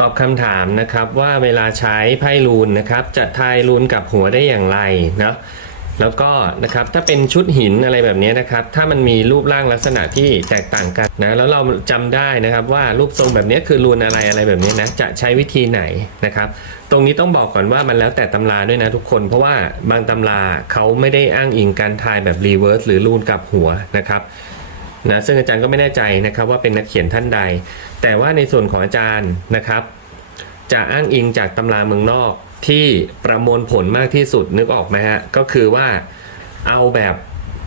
ตอบคำถามนะครับว่าเวลาใช้ไพ่ลูนนะครับจะทายลูนกับหัวได้อย่างไรเนาะแล้วก็นะครับถ้าเป็นชุดหินอะไรแบบนี้นะครับ ถ้ามันมีรูปร่างลักษณะที่แตกต่างกันนะแล้วเราจำได้นะครับว่ารูปทรงแบบนี้คือลูนอะไรอะไรแบบนี้นะจะใช้วิธีไหนนะครับ ตรงนี้ต้องบอกก่อนว่ามันแล้วแต่ตำราด้วยนะทุกคน เพราะว่าบางตำราเขาไม่ได้อ้างอิงการทายแบบรีเวิร์สหรือลูนกลับหัวนะครับ นะซึ่งอาจารย์ก็ไม่แน่ใจนะครับว่าเป็นนักเขียนท่านใด แต่ว่าในส่วนของอาจารย์นะครับ จะอ้างอิงจากตำราเมืองนอกที่ประมวลผลมากที่สุดนึกออกไหมฮะก็คือว่าเอาแบบ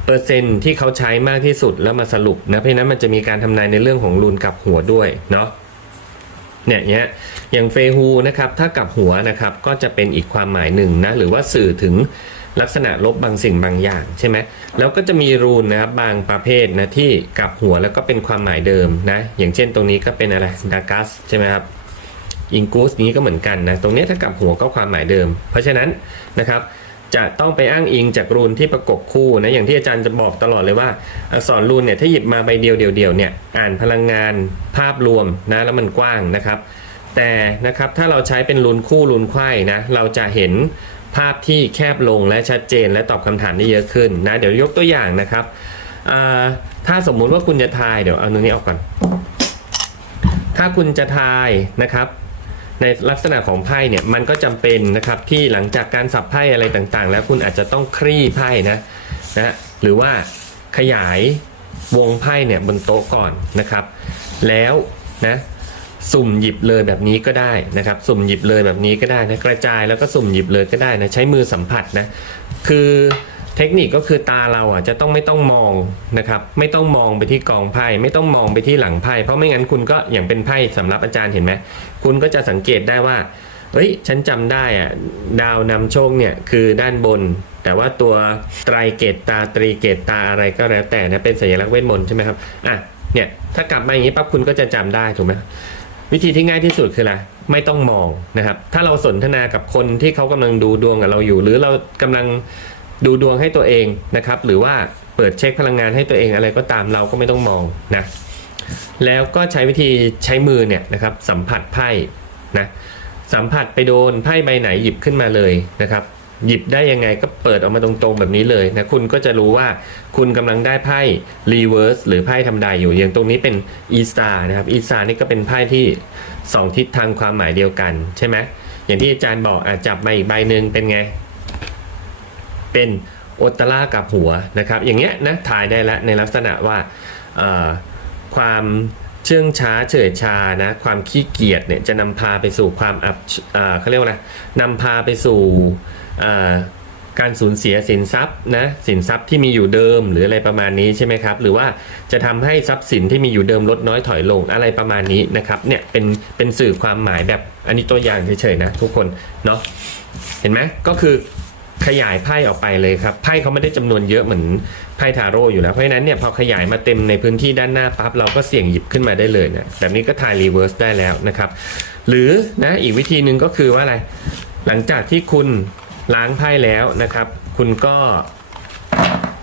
เปอร์เซ็นต์ที่เขาใช้มากที่สุดแล้วมาสรุปนะเพราะนั้นมันจะมีการทำนายในเรื่องของรูนกับหัวด้วยเนาะเนี่ยเนี้ยอย่างเฟฮูนะครับถ้ากับหัวนะครับก็จะเป็นอีกความหมายหนึ่งนะหรือว่าสื่อถึง ลักษณะลบบางสิ่งบางอย่างใช่ไหมแล้วก็จะมีรูนนะครับบางประเภทนะที่กลับหัวแล้วก็เป็นความหมายเดิมนะ อย่างเช่นตรงนี้ก็เป็นอะไรดากัสใช่ไหมครับอิงกูสนี้ก็เหมือนกันนะ ตรงนี้ถ้ากลับหัวก็ความหมายเดิม เพราะฉะนั้นนะครับจะต้องไปอ้างอิงจากรูนที่ประกบคู่นะอย่างที่อาจารย์จะบอกตลอดเลยว่า อักษรรูนเนี่ยถ้าหยิบมาใบเดียวเดียวเนี่ยอ่านพลังงานภาพรวมนะแล้วมันกว้างนะครับ แต่นะครับถ้าเราใช้เป็นรูนคู่รูนไขว้นะเราจะเห็น ภาพที่แคบลงและชัดเจนและตอบคำถามได้เยอะขึ้นนะ เดี๋ยวยกตัวอย่างนะครับถ้าสมมุติว่าคุณจะทายเดี๋ยวเอาตรงนี้ออกก่อน ถ้าคุณจะทายนะครับ ในลักษณะของไพ่เนี่ยมันก็จำเป็นนะครับที่หลังจากการสับไพ่อะไรต่างๆ แล้วคุณอาจจะต้องคลี่ไพ่นะนะหรือว่าขยายวงไพ่เนี่ยบนโต๊ะก่อนนะครับ แล้วนะ สุ่มหยิบเลยแบบนี้ก็ได้นะครับ สุ่มหยิบเลยแบบนี้ก็ได้นะกระจายแล้วก็สุ่มหยิบเลยก็ได้นะใช้มือสัมผัสนะคือเทคนิคก็คือตาเราอะจะต้องไม่ต้องมองนะครับ ไม่ต้องมองไปที่กองไพ่ไม่ต้องมองไปที่หลังไพ่เพราะไม่งั้นคุณก็อย่างเป็นไพ่สำหรับอาจารย์เห็นไหมคุณก็จะสังเกตได้ว่าเฮ้ยฉันจำได้อะดาวนำโชคเนี่ยคือด้านบน แต่ว่าตัวไตรเกตตาตรีเกตตาอะไรก็แล้วแต่นะเป็นสัญลักษณ์เวทมนต์ใช่ไหมครับอะเนี่ยถ้ากลับมาอย่างนี้ปั๊บคุณก็จะจำได้ถูกไหม วิธีที่ง่ายที่สุดคืออะไรไม่ต้องมองนะครับ ถ้าเราสนทนากับคนที่เขากำลังดูดวงกับเราอยู่ หรือเรากำลังดูดวงให้ตัวเองนะครับ หรือว่าเปิดเช็คพลังงานให้ตัวเองอะไรก็ตามเราก็ไม่ต้องมองนะแล้วก็ใช้วิธีใช้มือเนี่ยนะครับสัมผัสไพ่นะสัมผัสไปโดนไพ่ใบไหนหยิบขึ้นมาเลยนะครับ หยิบได้ยังไงก็เปิดออกมาตรงๆแบบนี้เลยนะคุณก็จะรู้ว่าคุณกำลังได้ไพ่รีเวิร์สหรือไพ่ทำได้อยู่อย่างตรงนี้เป็นอีสตานะครับอีสตานี่ก็เป็นไพ่ที่ 2 ทิศทางความหมายเดียวกันใช่ไหมอย่างที่อาจารย์บอกอะจับมาอีกใบหนึ่งเป็นไง เป็นโอตตาร่ากับหัวนะครับ อย่างเงี้ยนะถ่ายได้แล้วในลักษณะว่าความเชื่องช้าเฉื่อยชานะความขี้เกียจเนี่ยจะนำพาไปสู่ความอับเขาเรียกว่าอะนำพาไปสู่ การสูญเสียสินทรัพย์นะสินทรัพย์ที่มีอยู่เดิมหรืออะไรประมาณนี้ใช่ไหมครับ หรือว่าจะทำให้ทรัพย์สินที่มีอยู่เดิมลดน้อยถอยลงอะไรประมาณนี้นะครับเนี่ยเป็นเป็นสื่อความหมายแบบอันนี้ตัวอย่างเฉยๆนะทุกคนเนาะเห็นไหมก็คือขยายไพ่ออกไปเลยครับไพ่เขาไม่ได้จำนวนเยอะเหมือนไพ่ทาโร่อยู่แล้วเพราะฉะนั้นเนี่ยพอขยายมาเต็มในพื้นที่ด้านหน้าปั๊บเราก็เสี่ยงหยิบขึ้นมาได้เลยนะแบบนี้ก็ทายรีเวิร์สได้แล้วนะครับ หรือนะอีกวิธีหนึ่งก็คือว่าอะไรหลังจากที่คุณ ล้างไพ่แล้วนะครับ คุณก็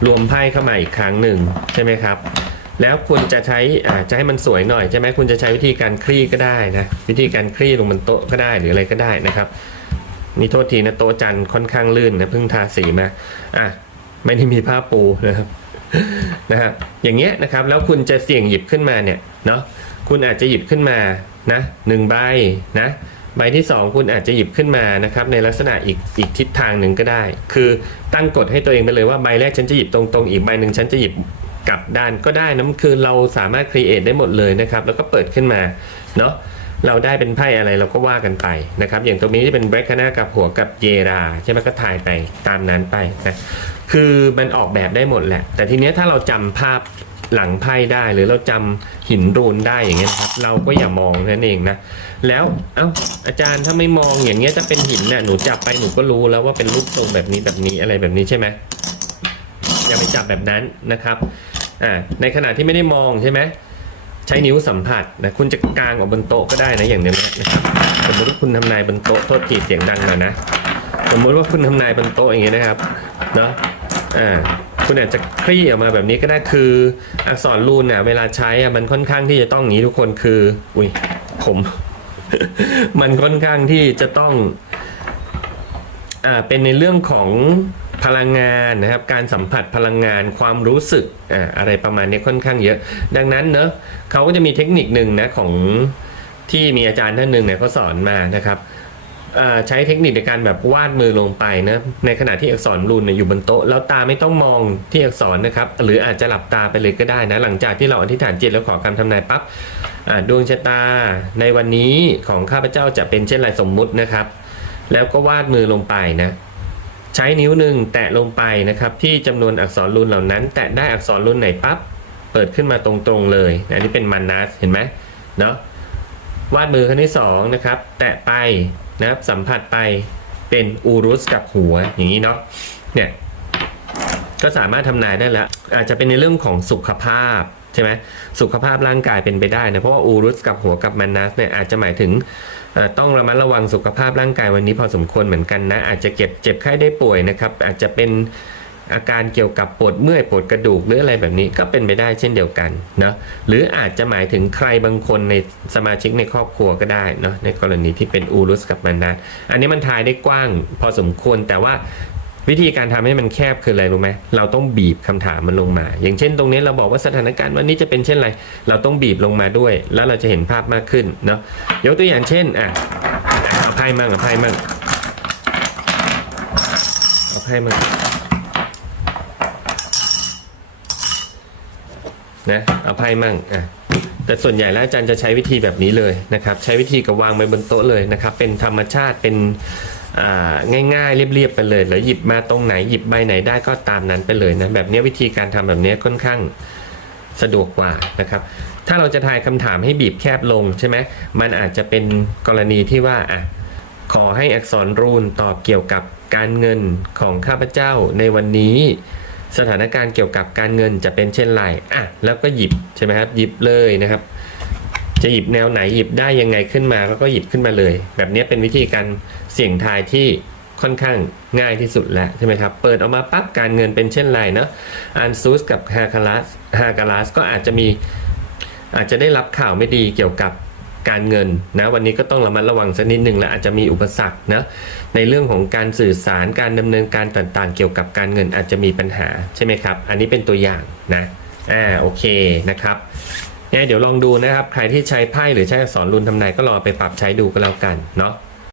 รวมไพ่เข้ามาอีกครั้งหนึ่งใช่ไหมครับ แล้วคุณจะใช้อ่าจะให้มันสวยหน่อยใช่ไหมคุณจะใช้วิธีการคลี่ก็ได้นะวิธีการคลี่ลงบนโต๊ะก็ได้หรืออะไรก็ได้นะครับนี่โทษทีนะโต๊ะจันค่อนข้างลื่นนะเพิ่งทาสีมาอะไม่ได้มีผ้าปูนะครับนะครับอย่างเงี้ยนะครับแล้วคุณจะเสี่ยงหยิบขึ้นมาเนี่ยเนาะคุณอาจจะหยิบขึ้นมานะหนึ่งใบนะ ใบที่สองคุณอาจจะหยิบขึ้นมานะครับในลักษณะอีกอีกทิศทางหนึ่งก็ได้ คือตั้งกฎให้ตัวเองไปเลยว่าใบแรกฉันจะหยิบตรงๆ อีกใบหนึ่งฉันจะหยิบกลับด้านก็ได้นะมันคือเราสามารถครีเอทได้หมดเลยนะครับแล้วก็เปิดขึ้นมาเนาะเราได้เป็นไพ่อะไรเราก็ว่ากันไปนะครับ อย่างตรงนี้ที่เป็นแบล็กคานากับหัวกับเยราใช่ไหมก็ถ่ายไปตามนั้นไปนะคือมันออกแบบได้หมดแหละ แต่ทีเนี้ยถ้าเราจำภาพ หลังไพ่ได้หรือเราจำหินรูนได้อย่างเงี้ยนะครับ เราก็อย่ามองนั่นเองนะ แล้วเอ้าอาจารย์ถ้าไม่มองอย่างเงี้ยจะเป็นหินเนี่ยหนูจับไปหนูก็รู้แล้วว่าเป็นรูปทรงแบบนี้แบบนี้อะไรแบบนี้ใช่ไหมอย่าไปจับแบบนั้นนะครับอ่าในขณะที่ไม่ได้มองใช่ไหมใช้นิ้วสัมผัสนะคุณจะกางออกบนโต๊ะก็ได้นะอย่างเนี้ยนะครับสมมติว่าคุณทำนายบนโต๊ะโทษทีเสียงดังมานะ สมมติว่าคุณทำนายบนโต๊ะอย่างเงี้ยนะครับเนาะอ่า คุณอาจจะคลี่ออกมาแบบนี้ก็ได้คืออักษรรูนเนี่ยเวลาใช้อะมันค่อนข้างที่จะต้องอย่างนี้ทุกคนคือ อุ้ยผม มันค่อนข้างที่จะต้องอ่าเป็นในเรื่องของพลังงานนะครับ การสัมผัสพลังงานความรู้สึกอ่าอะไรประมาณนี้ค่อนข้างเยอะ ดังนั้นเนอะเขาก็จะมีเทคนิคหนึ่งนะของที่มีอาจารย์ท่านหนึ่งเนี่ยเขาสอนมานะครับ ใช้เทคนิคในการแบบวาดมือลงไปนะในขณะที่อักษรรูนอยู่บนโต๊ะแล้วตาไม่ต้องมองที่อักษรนะครับ หรืออาจจะหลับตาไปเลยก็ได้นะ หลังจากที่เราอธิษฐานจิตแล้วขอคำทำนายปั๊บดวงชะตาในวันนี้ของข้าพเจ้าจะเป็นเช่นไรสมมุตินะครับ แล้วก็วาดมือลงไปนะ ใช้นิ้วหนึ่งแตะลงไปนะครับ ที่จำนวนอักษรรูนเหล่านั้น แตะได้อักษรรูนไหนปั๊บเปิดขึ้นมาตรงๆเลยอันนี้เป็นมันนัสเห็นไหมเนาะวาดมือครั้งที่สองนะครับ แตะไป นะครับสัมผัสไปเป็นอูรุสกับหัวอย่างนี้เนาะเนี่ยก็สามารถทำนายได้แล้ว อาจจะเป็นในเรื่องของสุขภาพใช่ไหมสุขภาพร่างกายเป็นไปได้นะเพราะว่าอูรุสกับหัวกับมันนัสเนี่ยอาจจะหมายถึงต้องระมัดระวังสุขภาพร่างกายวันนี้พอสมควรเหมือนกันนะ อาจจะเก็บเจ็บไข้ได้ป่วยนะครับ อาจจะเป็น อาการเกี่ยวกับปวดเมื่อยปวดกระดูกหรืออะไรแบบนี้ก็เป็นไปได้เช่นเดียวกันเนาะหรืออาจจะหมายถึงใครบางคนในสมาชิกในครอบครัวก็ได้เนาะในกรณีที่เป็นอูรุสกับมันนัสอันนี้มันทายได้กว้างพอสมควรแต่ว่าวิธีการทำให้มันแคบคืออะไรรู้ไหมเราต้องบีบคำถามมันลงมา อย่างเช่นตรงนี้เราบอกว่าสถานการณ์วันนี้จะเป็นเช่นไร เราต้องบีบลงมาด้วย แล้วเราจะเห็นภาพมากขึ้นเนาะยกตัวอย่างเช่นอะเอาไพ่มั่งเอาไพ่มั่งเอาไพ่มั่ง นะเอาไพ่มั่งอะแต่ส่วนใหญ่แล้วอาจารย์จะใช้วิธีแบบนี้เลยนะครับ ใช้วิธีกับวางไว้บนโต๊ะเลยนะครับ เป็นธรรมชาติเป็นง่ายๆ เรียบๆไปเลย แล้วหยิบมาตรงไหนหยิบใบไหนได้ก็ตามนั้นไปเลยนะแบบนี้วิธีการทำแบบนี้ค่อนข้างสะดวกกว่านะครับ ถ้าเราจะทายคำถามให้บีบแคบลงใช่ไหมมันอาจจะเป็นกรณีที่ว่าอะขอให้อักษรรูนตอบเกี่ยวกับการเงินของข้าพเจ้าในวันนี้ สถานการณ์เกี่ยวกับการเงินจะเป็นเช่นไรอะแล้วก็หยิบใช่ไหมครับหยิบเลยนะครับ จะหยิบแนวไหนหยิบได้ยังไงขึ้นมาแล้วก็หยิบขึ้นมาเลย แบบนี้เป็นวิธีการเสี่ยงทายที่ค่อนข้างง่ายที่สุดแล้วใช่ไหมครับ เปิดออกมาปั๊บการเงินเป็นเช่นไรเนาะอันซูสกับฮาคาลัสฮาคาลัสก็อาจจะมีอาจจะได้รับข่าวไม่ดีเกี่ยวกับ การเงินนะวันนี้ก็ต้องระมัดระวังสักนิดหนึ่งและอาจจะมีอุปสรรคนะในเรื่องของการสื่อสารการดำเนินการต่างๆ เกี่ยวกับการเงินอาจจะมีปัญหาใช่ไหมครับ อันนี้เป็นตัวอย่างนะอ่าโอเคนะครับเนี่ยเดี๋ยวลองดูนะครับ ใครที่ใช้ไพ่หรือใช้อักษรรุนทำนายก็ลองไปปรับใช้ดูก็แล้วกันเนาะ